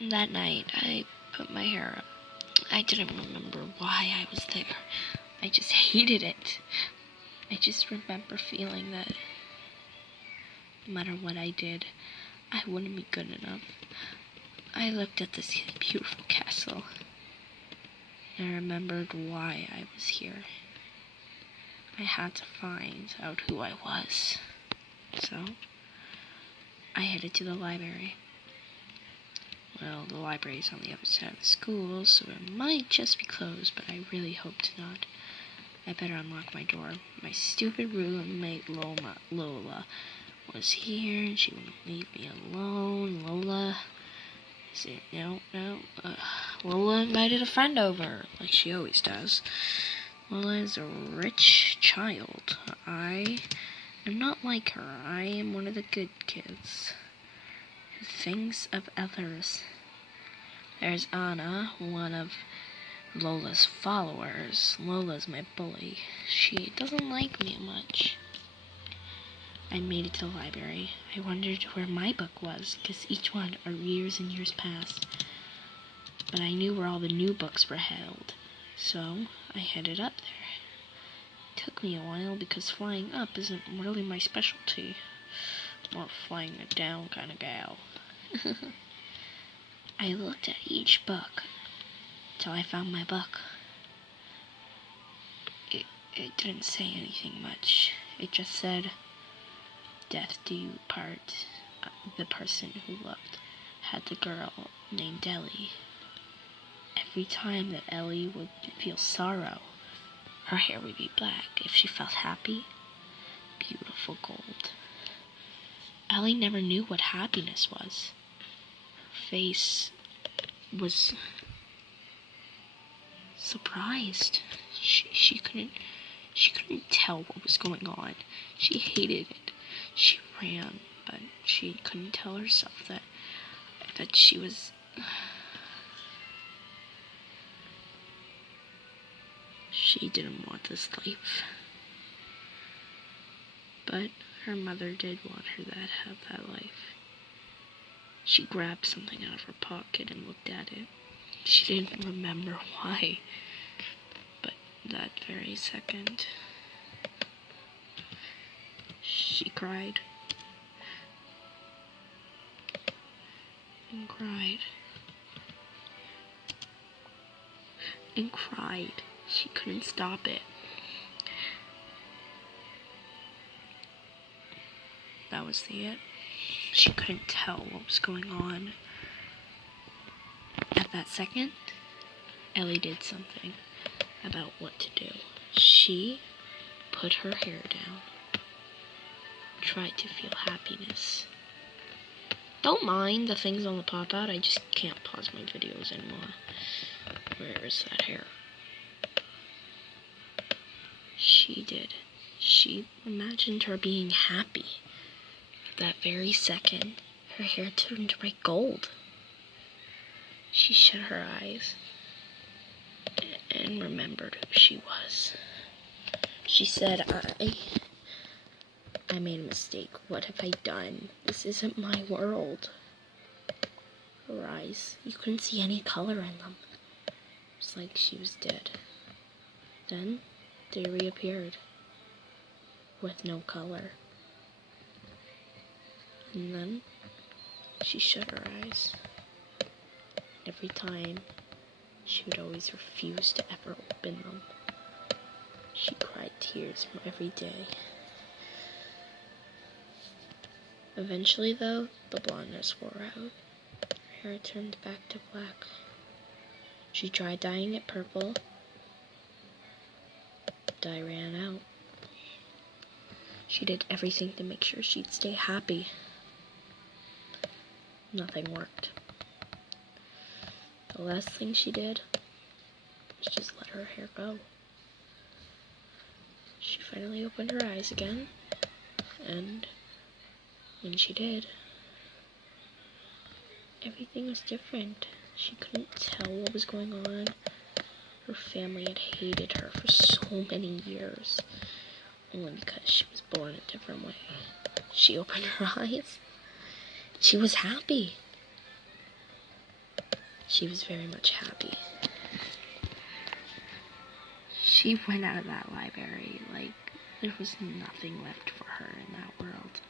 That night, I put my hair up. I didn't remember why I was there. I just hated it. I just remember feeling that no matter what I did, I wouldn't be good enough. I looked at this beautiful castle, and I remembered why I was here. I had to find out who I was. So, I headed to the library. Well, the library's on the other side of the school, so it might just be closed, but I really hope not. I better unlock my door. My stupid roommate Lola was here, and she wouldn't leave me alone. Lola... No. Lola invited a friend over, like she always does. Lola is a rich child. I am not like her. I am one of the good kids who thinks of others. There's Anna, one of Lola's followers. Lola's my bully. She doesn't like me much. I made it to the library. I wondered where my book was, because each one are years and years past. But I knew where all the new books were held, so I headed up there. It took me a while because flying up isn't really my specialty. I'm more flying it down kind of gal. I looked at each book till I found my book. It didn't say anything much. It just said, "Death do you part." The person who loved had the girl named Ellie. Every time that Ellie would feel sorrow, her hair would be black. If she felt happy, beautiful gold. Ellie never knew what happiness was. Her face was surprised. She couldn't tell what was going on. She hated it. She ran, but she couldn't tell herself that she was... She didn't want this life. But her mother did want her to have that life. She grabbed something out of her pocket and looked at it. She didn't remember why. But that very second, she cried. And cried. And cried. She couldn't stop it. That was it. She couldn't tell what was going on. At that second, Ellie did something about what to do. She put her hair down, tried to feel happiness. Don't mind the things on the pop-out, I just can't pause my videos anymore. Where is that hair? She did. She imagined her being happy. That very second, her hair turned bright gold. She shut her eyes and remembered who she was. She said, I made a mistake. What have I done? This isn't my world. Her eyes, you couldn't see any color in them. It was like she was dead. Then they reappeared with no color. And then she shut her eyes. Every time, she would always refuse to ever open them. She cried tears every day. Eventually, though, the blondness wore out. Her hair turned back to black. She tried dyeing it purple. Dye ran out. She did everything to make sure she'd stay happy. Nothing worked. The last thing she did was just let her hair go. She finally opened her eyes again, and when she did, everything was different. She couldn't tell what was going on. Her family had hated her for so many years, only because she was born a different way. She opened her eyes. She was happy. She was very much happy. She went out of that library like there was nothing left for her in that world.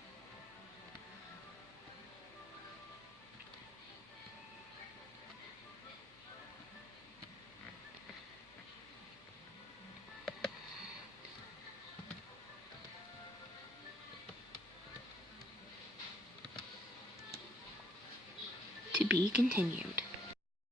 To be continued.